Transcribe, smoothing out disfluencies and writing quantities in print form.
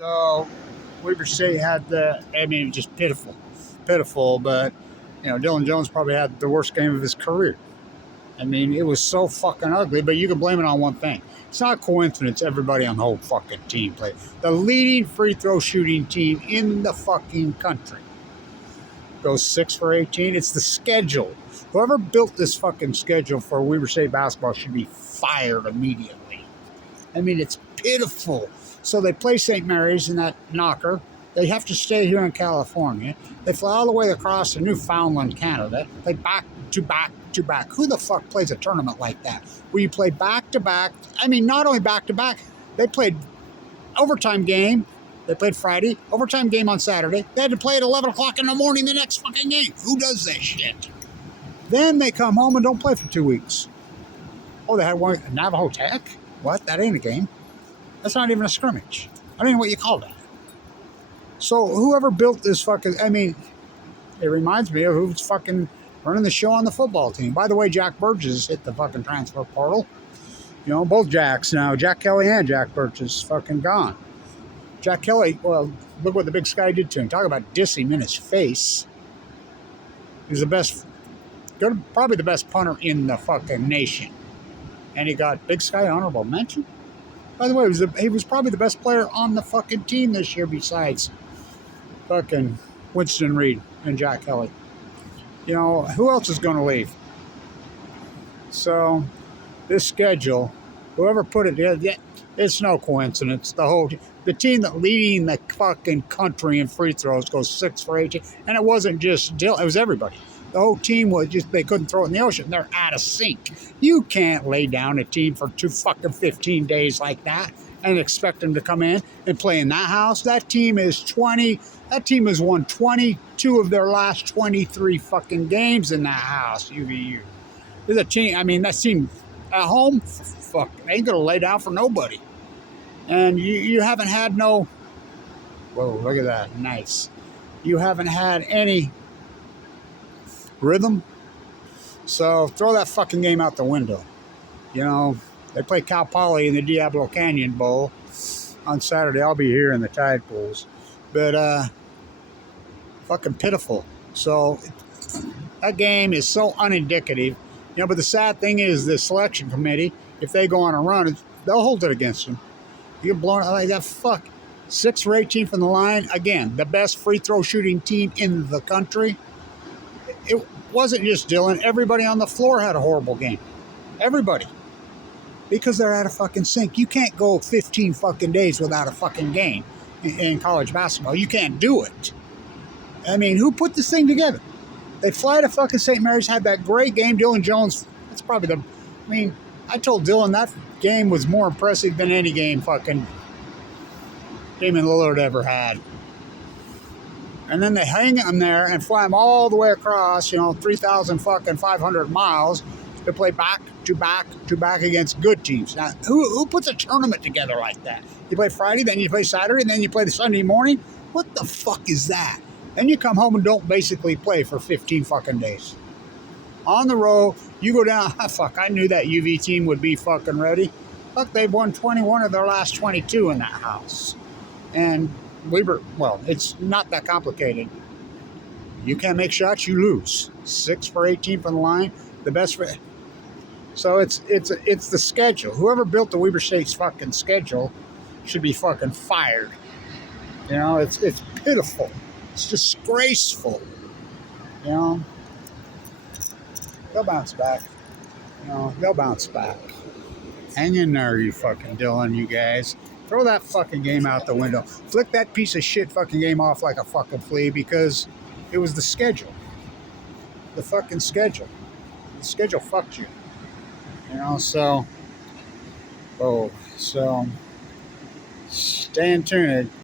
So Weber State had I mean, just pitiful, pitiful. But Dylan Jones probably had the worst game of his career. I mean, it was so fucking ugly. But you can blame it on one thing. It's not a coincidence. Everybody on the whole fucking team played. The leading free throw shooting team in the fucking country goes 6 for 18. It's the schedule. Whoever built this fucking schedule for Weber State basketball should be fired immediately. I mean, it's pitiful. So they play St. Mary's in that knocker. They have to stay here in California. They fly all the way across to Newfoundland, Canada. They back to back to back. Who the fuck plays a tournament like that? Where you play back to back. I mean, not only back to back, they played overtime game. They played Friday, overtime game on Saturday. They had to play at 11 o'clock in the morning the next fucking game. Who does that shit? Then they come home and don't play for 2 weeks. Oh, they had one, Navajo Tech? What? That ain't a game. That's not even a scrimmage. I don't know what you call that. So whoever built this fucking, I mean, it reminds me of who's fucking running the show on the football team. By the way, Jack Burgess hit the fucking transfer portal. Both Jacks now. Jack Kelly and Jack Burgess fucking gone. Jack Kelly, well, look what the Big Sky did to him. Talk about dissing him in his face. He was the best, probably the best punter in the fucking nation. And he got Big Sky honorable mention. By the way, he was probably the best player on the fucking team this year besides fucking Winston Reed and Jack Kelly. Who else is going to leave? So, this schedule, whoever put it together, it's no coincidence. The team that leading the fucking country in free throws goes 6 for 18. And it wasn't just Dill, it was everybody. The whole team was just, they couldn't throw it in the ocean. They're out of sync. You can't lay down a team for 15 days like that and expect them to come in and play in that house. That team has won 22 of their last 23 fucking games in that house, UVU. There's a team, that team at home, fuck, they ain't gonna lay down for nobody. And you haven't had no, whoa, look at that, nice. You haven't had any rhythm. So throw that fucking game out the window. They play Cal Poly in the Diablo Canyon Bowl on Saturday. I'll be here in the tide pools. But fucking pitiful. So that game is so unindicative. But the sad thing is the selection committee, if they go on a run, they'll hold it against them. You get blown out like that, fuck. 6 for 18 from the line. Again, the best free throw shooting team in the country. It wasn't just Dylan. Everybody on the floor had a horrible game. Everybody. Because they're out of fucking sync. You can't go 15 fucking days without a fucking game in college basketball. You can't do it. I mean, who put this thing together? They fly to fucking St. Mary's, had that great game. Dylan Jones, that's probably I told Dylan that game was more impressive than any game fucking Damian Lillard ever had. And then they hang him there and fly him all the way across, 3,000 fucking 500 miles to play back to back to back against good teams. Now, who puts a tournament together like that? You play Friday, then you play Saturday, and then you play the Sunday morning? What the fuck is that? Then you come home and don't basically play for 15 fucking days. On the road, you go down, fuck, I knew that UV team would be fucking ready. Fuck, they've won 21 of their last 22 in that house. And it's not that complicated. You can't make shots, you lose. 6 for 18 from the line, the best for. So it's the schedule. Whoever built the Weber State's fucking schedule should be fucking fired. It's pitiful. It's disgraceful. They'll bounce back. They'll bounce back. Hang in there, you fucking Dylan, you guys. Throw that fucking game out the window. Flick that piece of shit fucking game off like a fucking flea because it was the schedule. The fucking schedule. The schedule fucked you. So stay in tune.